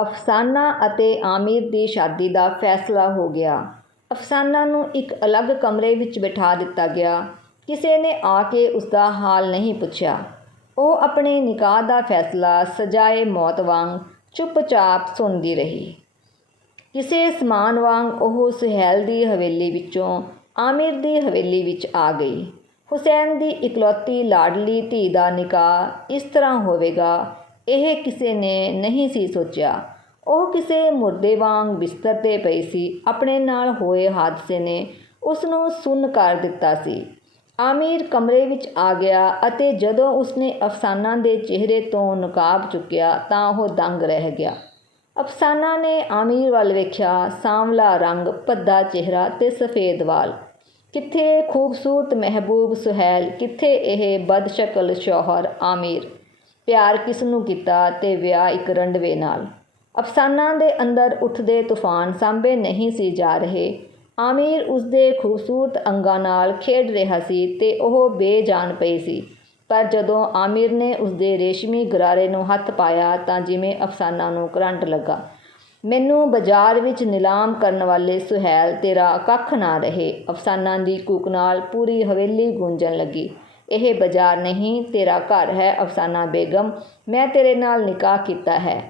ਅਫਸਾਨਾ ਅਤੇ ਆਮਿਰ ਦੀ ਸ਼ਾਦੀ ਦਾ ਫੈਸਲਾ ਹੋ ਗਿਆ। ਅਫਸਾਨਾ ਨੂੰ ਇੱਕ ਅਲੱਗ ਕਮਰੇ ਵਿੱਚ ਬਿਠਾ ਦਿੱਤਾ ਗਿਆ। ਕਿਸੇ ਨੇ ਆ ਕੇ ਉਸਦਾ ਹਾਲ ਨਹੀਂ ਪੁੱਛਿਆ। ਉਹ ਆਪਣੇ ਨਿਕਾਹ ਦਾ ਫੈਸਲਾ ਸਜ਼ਾਏ ਮੌਤ ਵਾਂਗ ਚੁੱਪਚਾਪ ਸੁਣਦੀ ਰਹੀ। ਕਿਸੇ ਸਮਾਨ ਵਾਂਗ ਉਹ ਸੁਹੈਲ ਦੀ ਹਵੇਲੀ ਵਿੱਚੋਂ ਆਮਿਰ ਦੀ ਹਵੇਲੀ ਵਿੱਚ ਆ ਗਈ। ਹੁਸੈਨ ਦੀ ਇਕਲੌਤੀ ਲਾਡਲੀ ਧੀ ਦਾ ਨਿਕਾਹ ਇਸ ਤਰ੍ਹਾਂ ਹੋਵੇਗਾ, ਇਹ ਕਿਸੇ ਨੇ ਨਹੀਂ ਸੀ ਸੋਚਿਆ। ਉਹ ਕਿਸੇ ਮੁਰਦੇ ਵਾਂਗ ਬਿਸਤਰ 'ਤੇ ਪਈ ਸੀ। ਆਪਣੇ ਨਾਲ ਹੋਏ ਹਾਦਸੇ ਨੇ ਉਸਨੂੰ ਸੁੰਨ ਕਰ ਦਿੱਤਾ ਸੀ। ਆਮਿਰ ਕਮਰੇ ਵਿੱਚ ਆ ਗਿਆ ਅਤੇ ਜਦੋਂ ਉਸਨੇ ਅਫਸਾਨਾ ਦੇ ਚਿਹਰੇ ਤੋਂ ਨਕਾਬ ਚੁੱਕਿਆ ਤਾਂ ਉਹ ਦੰਗ ਰਹਿ ਗਿਆ। ਅਫਸਾਨਾ ਨੇ ਆਮਿਰ ਵੱਲ ਵੇਖਿਆ। ਸਾਂਵਲਾ ਰੰਗ, ਭੱਦਾ ਚਿਹਰਾ ਤੇ ਸਫੇਦ ਵਾਲ। ਕਿੱਥੇ ਖੂਬਸੂਰਤ ਮਹਿਬੂਬ ਸੁਹੈਲ, ਕਿੱਥੇ ਇਹ ਬਦਸ਼ਕਲ ਸ਼ੌਹਰ ਆਮਿਰ। ਪਿਆਰ ਕਿਸ ਨੂੰ ਕੀਤਾ ਤੇ ਵਿਆਹ ਇੱਕ ਰੰਡਵੇ ਨਾਲ। ਅਫਸਾਨਾ ਦੇ ਅੰਦਰ ਉੱਠਦੇ ਤੂਫਾਨ ਸਾਂਭੇ ਨਹੀਂ ਸੀ ਜਾ ਰਹੇ। ਆਮਿਰ ਉਸਦੇ ਖੂਬਸੂਰਤ ਅੰਗਾਂ ਨਾਲ ਖੇਡ ਰਿਹਾ ਸੀ ਤੇ ਉਹ ਬੇਜਾਨ ਪਈ ਸੀ। ਪਰ ਜਦੋਂ ਆਮਿਰ ਨੇ ਉਸਦੇ ਰੇਸ਼ਮੀ ਗਰਾਰੇ ਨੂੰ ਹੱਥ ਪਾਇਆ ਤਾਂ ਜਿਵੇਂ ਅਫਸਾਨਾ ਨੂੰ ਕਰੰਟ ਲੱਗਾ। ਮੈਨੂੰ ਬਾਜ਼ਾਰ ਵਿੱਚ ਨਿਲਾਮ ਕਰਨ ਵਾਲੇ ਸੁਹੈਲ, ਤੇਰਾ ਕੱਖ ਨਾ ਰਹੇ। ਅਫਸਾਨਾ ਦੀ ਕੂਕ ਨਾਲ ਪੂਰੀ ਹਵੇਲੀ ਗੂੰਜਣ ਲੱਗੀ। ਇਹ ਬਾਜ਼ਾਰ ਨਹੀਂ, ਤੇਰਾ ਘਰ ਹੈ ਅਫਸਾਨਾ ਬੇਗਮ। ਮੈਂ ਤੇਰੇ ਨਾਲ ਨਿਕਾਹ ਕੀਤਾ ਹੈ।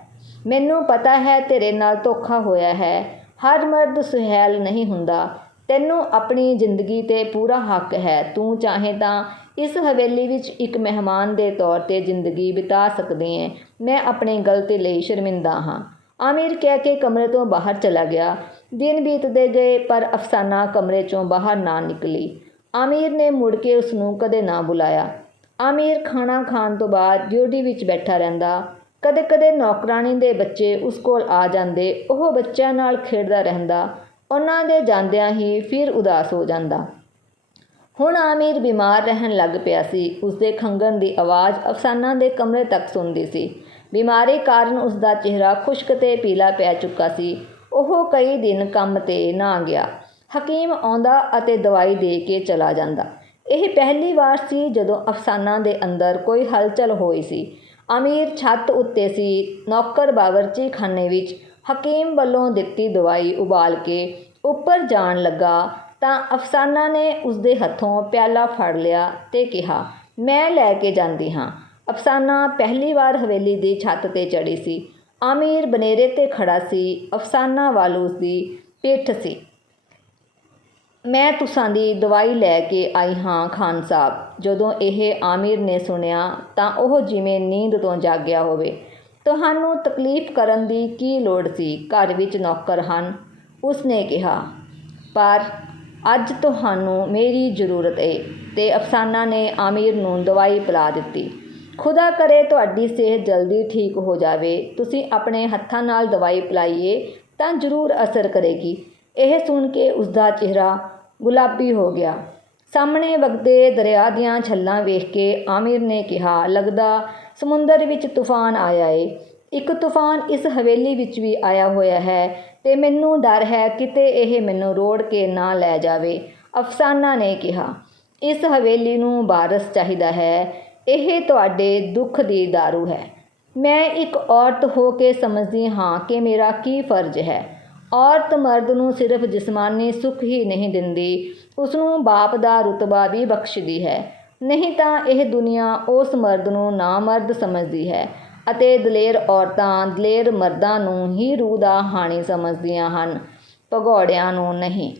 ਮੈਨੂੰ ਪਤਾ ਹੈ ਤੇਰੇ ਨਾਲ ਧੋਖਾ ਹੋਇਆ ਹੈ। ਹਰ ਮਰਦ ਸੁਹੈਲ ਨਹੀਂ ਹੁੰਦਾ। ਤੈਨੂੰ ਆਪਣੀ ਜ਼ਿੰਦਗੀ 'ਤੇ ਪੂਰਾ ਹੱਕ ਹੈ। ਤੂੰ ਚਾਹੇ ਤਾਂ ਇਸ ਹਵੇਲੀ ਵਿੱਚ ਇੱਕ ਮਹਿਮਾਨ ਦੇ ਤੌਰ 'ਤੇ ਜ਼ਿੰਦਗੀ ਬਿਤਾ ਸਕਦੀ ਹੈ। ਮੈਂ ਆਪਣੀ ਗਲਤੀ ਲਈ ਸ਼ਰਮਿੰਦਾ ਹਾਂ। ਆਮਿਰ ਕਹਿ ਕੇ ਕਮਰੇ ਤੋਂ ਬਾਹਰ ਚਲਾ ਗਿਆ। ਦਿਨ ਬੀਤਦੇ ਗਏ ਪਰ ਅਫਸਾਨਾ ਕਮਰੇ 'ਚੋਂ ਬਾਹਰ ਨਾ ਨਿਕਲੀ। ਆਮਿਰ ਨੇ ਮੁੜ ਕੇ ਉਸਨੂੰ ਕਦੇ ਨਾ ਬੁਲਾਇਆ। ਆਮਿਰ ਖਾਣਾ ਖਾਣ ਤੋਂ ਬਾਅਦ ਡਿਊਟੀ ਵਿੱਚ ਬੈਠਾ ਰਹਿੰਦਾ। ਕਦੇ-ਕਦੇ ਨੌਕਰਾਣੀ ਦੇ ਬੱਚੇ ਉਸ ਕੋਲ ਆ ਜਾਂਦੇ। ਉਹ ਬੱਚਿਆਂ ਨਾਲ ਖੇਡਦਾ ਰਹਿੰਦਾ। ਉਹਨਾਂ ਦੇ ਜਾਂਦਿਆਂ ਹੀ ਫਿਰ ਉਦਾਸ ਹੋ ਜਾਂਦਾ। ਹੁਣ ਆਮਿਰ ਬਿਮਾਰ ਰਹਿਣ ਲੱਗ ਪਿਆ ਸੀ। ਉਸਦੇ ਖੰਘਣ ਦੀ ਆਵਾਜ਼ ਅਫਸਾਨਾ ਦੇ ਕਮਰੇ ਤੱਕ ਸੁਣਦੀ ਸੀ। ਬਿਮਾਰੀ ਕਾਰਨ ਉਸਦਾ ਚਿਹਰਾ ਖੁਸ਼ਕ ਤੇ ਪੀਲਾ ਪੈ ਚੁੱਕਾ ਸੀ। ਉਹ ਕਈ ਦਿਨ ਕੰਮ 'ਤੇ ਨਾ ਗਿਆ। ਹਕੀਮ ਆਉਂਦਾ ਅਤੇ ਦਵਾਈ ਦੇ ਕੇ ਚਲਾ ਜਾਂਦਾ। ਇਹ ਪਹਿਲੀ ਵਾਰ ਸੀ ਜਦੋਂ ਅਫਸਾਨਾ ਦੇ ਅੰਦਰ ਕੋਈ ਹਲਚਲ ਹੋਈ ਸੀ। ਆਮਿਰ ਛੱਤ ਉੱਤੇ ਸੀ। ਨੌਕਰ ਬਾਵਰਚੀ ਖਾਨੇ ਵਿੱਚ ਹਕੀਮ ਵੱਲੋਂ ਦਿੱਤੀ ਦਵਾਈ ਉਬਾਲ ਕੇ ਉੱਪਰ ਜਾਣ ਲੱਗਾ ਤਾਂ ਅਫਸਾਨਾ ਨੇ ਉਸਦੇ ਹੱਥੋਂ ਪਿਆਲਾ ਫੜ ਲਿਆ ਤੇ ਕਿਹਾ, ਮੈਂ ਲੈ ਕੇ ਜਾਂਦੀ ਹਾਂ। ਅਫਸਾਨਾ ਪਹਿਲੀ ਵਾਰ ਹਵੇਲੀ ਦੀ ਛੱਤ 'ਤੇ ਚੜ੍ਹੀ ਸੀ। ਆਮਿਰ ਬਨੇਰੇ 'ਤੇ ਖੜ੍ਹਾ ਸੀ। ਅਫਸਾਨਾ ਵੱਲ ਉਸਦੀ ਪਿੱਠ ਸੀ। ਮੈਂ ਤੁਸਾਂ ਦੀ ਦਵਾਈ ਲੈ ਕੇ ਆਈ ਹਾਂ ਖਾਨ ਸਾਹਿਬ। ਜਦੋਂ ਇਹ ਆਮਿਰ ਨੇ ਸੁਣਿਆ ਤਾਂ ਉਹ ਜਿਵੇਂ ਨੀਂਦ ਤੋਂ ਜਾਗਿਆ ਹੋਵੇ। ਤੁਹਾਨੂੰ ਤਕਲੀਫ ਕਰਨ ਦੀ ਕੀ ਲੋੜ ਸੀ? ਘਰ ਵਿੱਚ ਨੌਕਰ ਹਨ, ਉਸਨੇ ਕਿਹਾ। ਪਰ ਅੱਜ ਤੁਹਾਨੂੰ ਮੇਰੀ ਜ਼ਰੂਰਤ ਏ। ਤੇ ਅਫਸਾਨਾ ਨੇ ਆਮਿਰ ਨੂੰ ਦਵਾਈ ਪਿਲਾ ਦਿੱਤੀ। ਖੁਦਾ ਕਰੇ ਤੁਹਾਡੀ ਸਿਹਤ ਜਲਦੀ ਠੀਕ ਹੋ ਜਾਵੇ। ਤੁਸੀਂ ਆਪਣੇ ਹੱਥਾਂ ਨਾਲ ਦਵਾਈ ਪਿਲਾਈਏ ਤਾਂ ਜ਼ਰੂਰ ਅਸਰ ਕਰੇਗੀ। ਇਹ ਸੁਣ ਕੇ ਉਸਦਾ ਚਿਹਰਾ ਗੁਲਾਬੀ ਹੋ ਗਿਆ। ਸਾਹਮਣੇ ਵਗਦੇ ਦਰਿਆ ਦੀਆਂ ਛੱਲਾਂ ਵੇਖ ਕੇ ਆਮਿਰ ਨੇ ਕਿਹਾ, ਲੱਗਦਾ ਸਮੁੰਦਰ ਵਿੱਚ ਤੂਫਾਨ ਆਇਆ ਏ। ਇੱਕ ਤੂਫਾਨ ਇਸ ਹਵੇਲੀ ਵਿੱਚ ਵੀ ਆਇਆ ਹੋਇਆ ਹੈ ਤੇ ਮੈਨੂੰ ਡਰ ਹੈ ਕਿਤੇ ਇਹ ਮੈਨੂੰ ਰੋੜ ਕੇ ਨਾ ਲੈ ਜਾਵੇ। ਅਫਸਾਨਾ ਨੇ ਕਿਹਾ, ਇਸ ਹਵੇਲੀ ਨੂੰ ਵਾਰਸ ਚਾਹੀਦਾ ਹੈ। ਇਹ ਤੁਹਾਡੇ ਦੁੱਖ ਦੀ ਦਾਰੂ ਹੈ। ਮੈਂ ਇੱਕ ਔਰਤ ਹੋ ਕੇ ਸਮਝਦੀ ਹਾਂ ਕਿ ਮੇਰਾ ਕੀ ਫਰਜ਼ ਹੈ। ਔਰਤ ਮਰਦ ਨੂੰ ਸਿਰਫ ਜਿਸਮਾਨੀ ਸੁੱਖ ਹੀ ਨਹੀਂ ਦਿੰਦੀ, ਉਸਨੂੰ ਬਾਪ ਦਾ ਰੁਤਬਾ ਵੀ ਬਖਸ਼ਦੀ ਹੈ। ਨਹੀਂ ਤਾਂ ਇਹ ਦੁਨੀਆ ਉਸ ਮਰਦ ਨੂੰ ਨਾਮਰਦ ਸਮਝਦੀ ਹੈ ਅਤੇ ਦਲੇਰ ਔਰਤਾਂ ਦਲੇਰ ਮਰਦਾਂ ਨੂੰ ਹੀ ਰੂਹ ਦਾ ਹਾਣੀ ਸਮਝਦੀਆਂ ਹਨ, ਭਗੌੜਿਆਂ ਨੂੰ ਨਹੀਂ।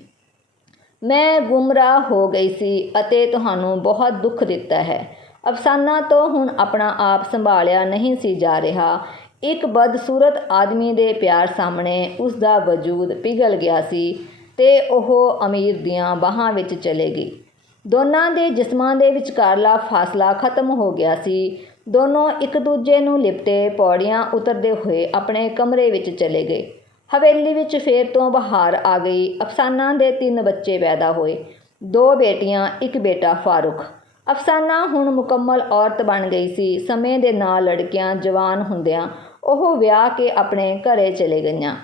ਮੈਂ ਗੁੰਮਰਾਹ ਹੋ ਗਈ ਸੀ ਅਤੇ ਤੁਹਾਨੂੰ ਬਹੁਤ ਦੁੱਖ ਦਿੱਤਾ ਹੈ। ਅਫਸਾਨਾ ਤੋਂ ਹੁਣ ਆਪਣਾ ਆਪ ਸੰਭਾਲਿਆ ਨਹੀਂ ਸੀ ਜਾ ਰਿਹਾ। ਇੱਕ ਬਦਸੂਰਤ ਆਦਮੀ ਦੇ ਪਿਆਰ ਸਾਹਮਣੇ ਉਸਦਾ ਵਜੂਦ ਪਿਘਲ ਗਿਆ ਸੀ ਤੇ ਉਹ ਆਮਿਰ ਦੀਆਂ ਬਾਹਾਂ ਵਿੱਚ ਚਲੇ ਗਈ। ਦੋਨਾਂ ਦੇ ਜਿਸਮਾਂ ਦੇ ਵਿਚਕਾਰਲਾ ਫਾਸਲਾ ਖਤਮ ਹੋ ਗਿਆ ਸੀ। ਦੋਨੋਂ ਇੱਕ ਦੂਜੇ ਨੂੰ ਲਿਪਟੇ ਪੌੜੀਆਂ ਉਤਰਦੇ ਹੋਏ ਆਪਣੇ ਕਮਰੇ ਵਿੱਚ ਚਲੇ ਗਏ। ਹਵੇਲੀ ਵਿੱਚ ਫੇਰ ਤੋਂ ਬਹਾਰ ਆ ਗਈ। ਅਫਸਾਨਾ ਦੇ 3 ਬੱਚੇ ਪੈਦਾ ਹੋਏ, 2 ਬੇਟੀਆਂ, 1 ਬੇਟਾ ਫਾਰੂਕ। ਅਫਸਾਨਾ ਹੁਣ ਮੁਕੰਮਲ ਔਰਤ ਬਣ ਗਈ ਸੀ। ਸਮੇਂ ਦੇ ਨਾਲ ਲੜਕੀਆਂ ਜਵਾਨ ਹੁੰਦਿਆਂ ਉਹ ਵਿਆਹ ਕੇ ਆਪਣੇ ਘਰੇ ਚਲੇ ਗਈਆਂ।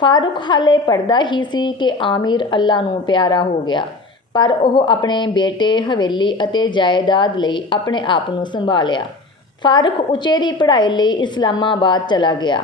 ਫਾਰੂਕ ਹਾਲੇ ਪੜ੍ਹਦਾ ਹੀ ਸੀ ਕਿ ਆਮਿਰ ਅੱਲਾ ਨੂੰ ਪਿਆਰਾ ਹੋ ਗਿਆ। ਪਰ ਉਹ ਆਪਣੇ ਬੇਟੇ, ਹਵੇਲੀ ਅਤੇ ਜਾਇਦਾਦ ਲਈ ਆਪਣੇ ਆਪ ਨੂੰ ਸੰਭਾਲਿਆ। ਫਾਰੂਕ ਉਚੇਰੀ ਪੜ੍ਹਾਈ ਲਈ ਇਸਲਾਮਾਬਾਦ ਚਲਾ ਗਿਆ।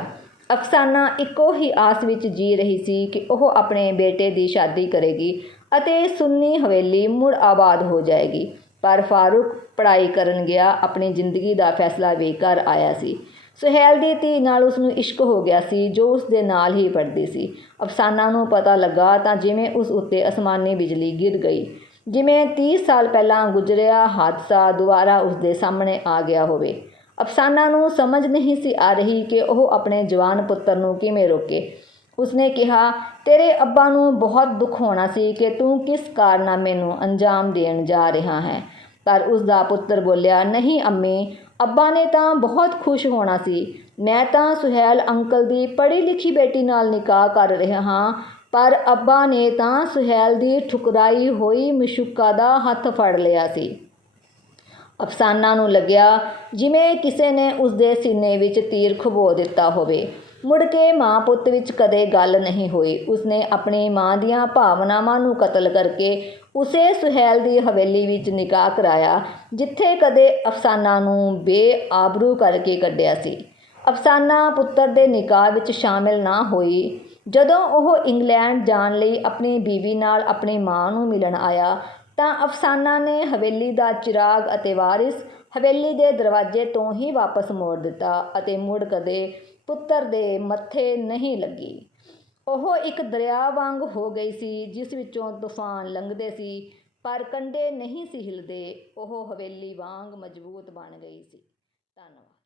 ਅਫਸਾਨਾ ਇੱਕੋ ਹੀ ਆਸ ਵਿੱਚ ਜੀ ਰਹੀ ਸੀ ਕਿ ਉਹ ਆਪਣੇ ਬੇਟੇ ਦੀ ਸ਼ਾਦੀ ਕਰੇਗੀ ਅਤੇ ਸੁੰਨੀ ਹਵੇਲੀ ਮੁੜ ਆਬਾਦ ਹੋ ਜਾਏਗੀ। ਪਰ ਫਾਰੂਕ ਪੜ੍ਹਾਈ ਕਰਨ ਗਿਆ, ਆਪਣੀ ਜ਼ਿੰਦਗੀ ਦਾ ਫੈਸਲਾ ਵੀ ਕਰ ਆਇਆ ਸੀ। ਸੁਹੇਲ ਦੀ ਧੀ ਨਾਲ ਉਸਨੂੰ ਇਸ਼ਕ ਹੋ ਗਿਆ ਸੀ, ਜੋ ਉਸ ਦੇ ਨਾਲ ਹੀ ਪੜ੍ਹਦੀ ਸੀ। ਅਫਸਾਨਾ ਨੂੰ ਪਤਾ ਲੱਗਾ ਤਾਂ ਜਿਵੇਂ ਉਸ ਉੱਤੇ ਅਸਮਾਨੀ ਬਿਜਲੀ ਗਿਰ ਗਈ, ਜਿਵੇਂ 30 ਸਾਲ ਪਹਿਲਾਂ ਗੁਜ਼ਰਿਆ ਹਾਦਸਾ ਦੁਬਾਰਾ ਉਸ ਦੇ ਸਾਹਮਣੇ ਆ ਗਿਆ ਹੋਵੇ। ਅਫਸਾਨਾ ਨੂੰ ਸਮਝ ਨਹੀਂ ਸੀ ਆ ਰਹੀ ਕਿ ਉਹ ਆਪਣੇ ਜਵਾਨ ਪੁੱਤਰ ਨੂੰ ਕਿਵੇਂ ਰੋਕੇ। ਉਸਨੇ ਕਿਹਾ, ਤੇਰੇ ਅੱਬਾ ਨੂੰ ਬਹੁਤ ਦੁੱਖ ਹੋਣਾ ਸੀ ਕਿ ਤੂੰ ਕਿਸ ਕਾਰਨਾਮੇ ਨੂੰ ਅੰਜਾਮ ਦੇਣ ਜਾ ਰਿਹਾ ਹੈ। ਪਰ ਉਸ ਦਾ ਪੁੱਤਰ ਬੋਲਿਆ, ਨਹੀਂ ਅੰਮੀ, ਅੱਬਾ ਨੇ ਤਾਂ ਬਹੁਤ ਖੁਸ਼ ਹੋਣਾ ਸੀ। ਮੈਂ ਤਾਂ ਸੁਹੇਲ ਅੰਕਲ ਦੀ ਪੜ੍ਹੀ ਲਿਖੀ ਬੇਟੀ ਨਾਲ ਨਿਕਾਹ ਕਰ ਰਿਹਾ ਹਾਂ, ਪਰ ਅੱਬਾ ਨੇ ਤਾਂ ਸੁਹੇਲ ਦੀ ਠੁਕਰਾਈ ਹੋਈ ਮਸ਼ੂਕਾ ਦਾ ਹੱਥ ਫੜ ਲਿਆ ਸੀ। ਅਫਸਾਨਾ ਨੂੰ ਲੱਗਿਆ ਜਿਵੇਂ ਕਿਸੇ ਨੇ ਉਸਦੇ ਸੀਨੇ ਵਿੱਚ ਤੀਰ ਖੁਬੋ ਦਿੱਤਾ ਹੋਵੇ। ਮੁੜ ਕੇ ਮਾਂ ਪੁੱਤ ਵਿੱਚ ਕਦੇ ਗੱਲ ਨਹੀਂ ਹੋਈ। ਉਸਨੇ ਆਪਣੀ ਮਾਂ ਦੀਆਂ ਭਾਵਨਾਵਾਂ ਨੂੰ ਕਤਲ ਕਰਕੇ ਉਸੇ ਸੁਹੇਲ ਦੀ ਹਵੇਲੀ ਵਿੱਚ ਨਿਕਾਹ ਕਰਾਇਆ, ਜਿੱਥੇ ਕਦੇ ਅਫਸਾਨਾ ਨੂੰ ਬੇਆਬਰੂ ਕਰਕੇ ਕੱਢਿਆ ਸੀ। ਅਫਸਾਨਾ ਪੁੱਤਰ ਦੇ ਨਿਕਾਹ ਵਿੱਚ ਸ਼ਾਮਿਲ ਨਾ ਹੋਈ। ਜਦੋਂ ਉਹ ਇੰਗਲੈਂਡ ਜਾਣ ਲਈ ਆਪਣੀ ਬੀਵੀ ਨਾਲ ਆਪਣੀ ਮਾਂ ਨੂੰ ਮਿਲਣ ਆਇਆ ਤਾਂ ਅਫਸਾਨਾ ਨੇ ਹਵੇਲੀ ਦਾ ਚਿਰਾਗ ਅਤੇ ਵਾਰਿਸ ਹਵੇਲੀ ਦੇ ਦਰਵਾਜ਼ੇ ਤੋਂ ਹੀ ਵਾਪਸ ਮੋੜ ਦਿੱਤਾ ਅਤੇ ਮੁੜ ਕਦੇ ਪੁੱਤਰ ਦੇ ਮੱਥੇ ਨਹੀਂ ਲੱਗੀ। ਉਹ ਇੱਕ ਦਰਿਆ ਵਾਂਗ ਹੋ ਗਈ ਸੀ, ਜਿਸ ਵਿੱਚੋਂ ਤੂਫਾਨ ਲੰਘਦੇ ਸੀ ਪਰ ਕੰਢੇ ਨਹੀਂ ਸੀ ਹਿੱਲਦੇ। ਉਹ ਹਵੇਲੀ ਵਾਂਗ ਮਜ਼ਬੂਤ ਬਣ ਗਈ ਸੀ। ਧੰਨਵਾਦ।